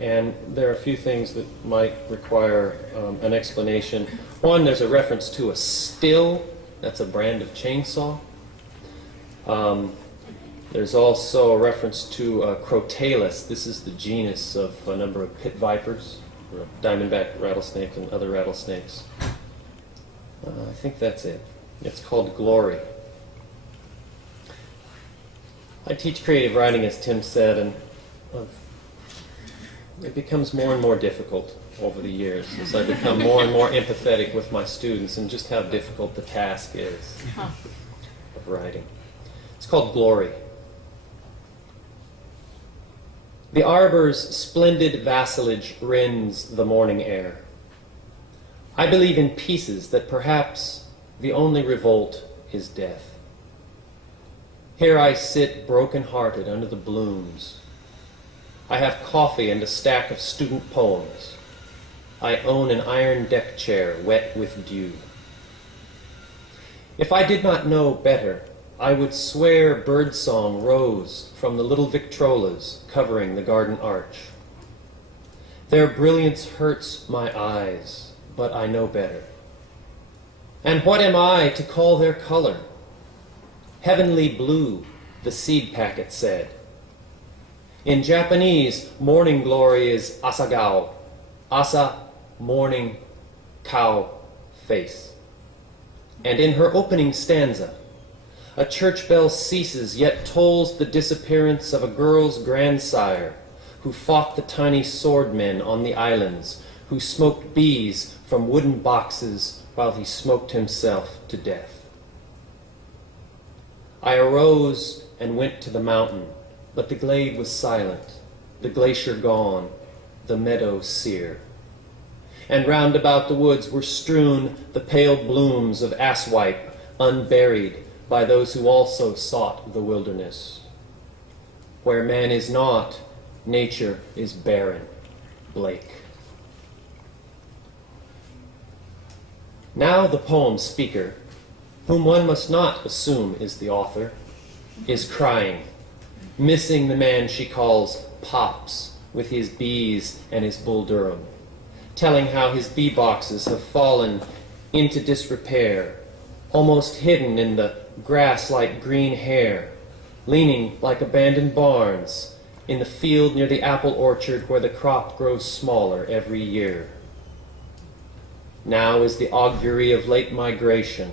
And there are a few things that might require an explanation. One, there's a reference to a still. That's a brand of chainsaw. There's also a reference to Crotalus. This is the genus of a number of pit vipers, or diamondback rattlesnake and other rattlesnakes. I think that's it. It's called Glory. I teach creative writing, as Tim said, and it becomes more and more difficult over the years as I become more and more empathetic with my students and just how difficult the task is of writing. It's called Glory. The arbor's splendid vassalage rends the morning air. I believe in pieces that perhaps the only revolt is death. Here I sit broken-hearted under the blooms. I have coffee and a stack of student poems. I own an iron deck chair wet with dew. If I did not know better, I would swear birdsong rose from the little victrolas covering the garden arch. Their brilliance hurts my eyes, but I know better. And what am I to call their color? Heavenly blue, the seed packet said. In Japanese, morning glory is asagao. Asa, morning, cow, face. And in her opening stanza, a church bell ceases yet tolls the disappearance of a girl's grandsire who fought the tiny swordmen on the islands, who smoked bees from wooden boxes while he smoked himself to death. I arose and went to the mountain, but the glade was silent, the glacier gone, the meadow sere. And round about the woods were strewn the pale blooms of asswipe, unburied by those who also sought the wilderness. Where man is not, nature is barren. Blake. Now the poem speaker, whom one must not assume is the author, is crying, missing the man she calls Pops with his bees and his Bull Durham, telling how his bee boxes have fallen into disrepair, almost hidden in the grass-like green hair, leaning like abandoned barns in the field near the apple orchard where the crop grows smaller every year. Now is the augury of late migration,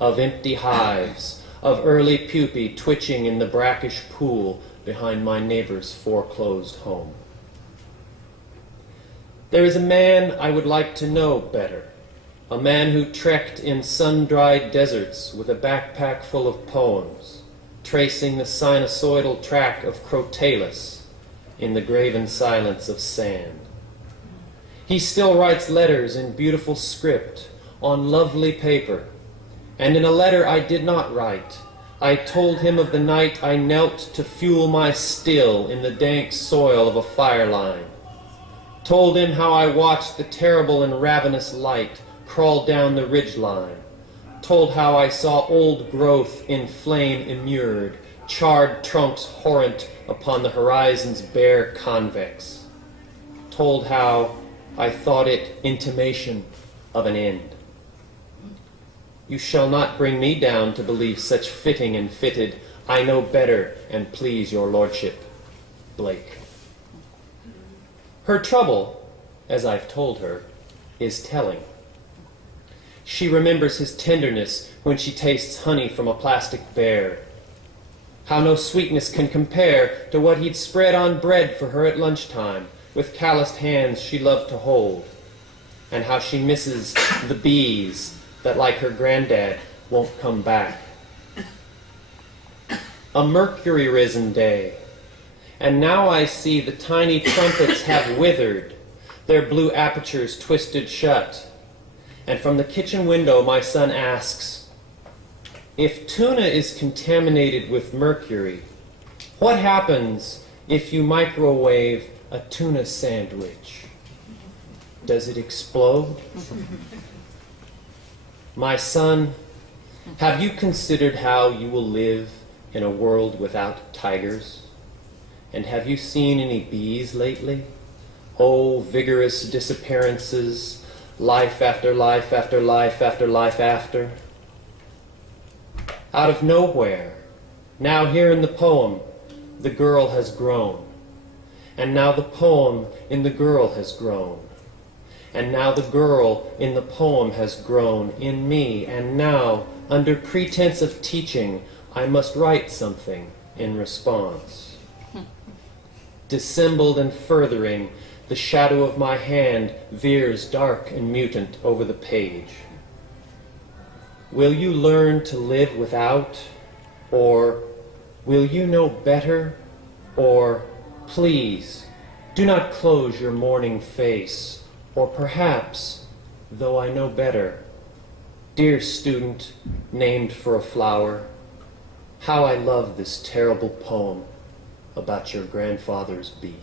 of empty hives, of early pupae twitching in the brackish pool behind my neighbor's foreclosed home. There is a man I would like to know better, a man who trekked in sun-dried deserts with a backpack full of poems, tracing the sinusoidal track of Crotalus in the graven silence of sand. He still writes letters in beautiful script on lovely paper, and in a letter I did not write, I told him of the night I knelt to fuel my still in the dank soil of a fire line, told him how I watched the terrible and ravenous light crawl down the ridgeline, told how I saw old growth in flame immured, charred trunks horrent upon the horizon's bare convex, told how I thought it intimation of an end. You shall not bring me down to believe such fitting and fitted, I know better and please your lordship. Blake. Her trouble, as I've told her, is telling. She remembers his tenderness when she tastes honey from a plastic bear. How no sweetness can compare to what he'd spread on bread for her at lunchtime, with calloused hands she loved to hold. And how she misses the bees that, like her granddad, won't come back. A mercury-risen day, and now I see the tiny trumpets have withered, their blue apertures twisted shut. And from the kitchen window my son asks, if tuna is contaminated with mercury, what happens if you microwave a tuna sandwich? Does it explode? My son, have you considered how you will live in a world without tigers? And have you seen any bees lately? Oh, vigorous disappearances, life after life after life after life after. Out of nowhere, now here in the poem, the girl has grown. And now the poem in the girl has grown. And now the girl in the poem has grown in me. And now, under pretense of teaching, I must write something in response. Dissembled and furthering, the shadow of my hand veers dark and mutant over the page. Will you learn to live without? Or will you know better? Or please, do not close your morning face. Or perhaps, though I know better, dear student named for a flower, how I love this terrible poem about your grandfather's bees.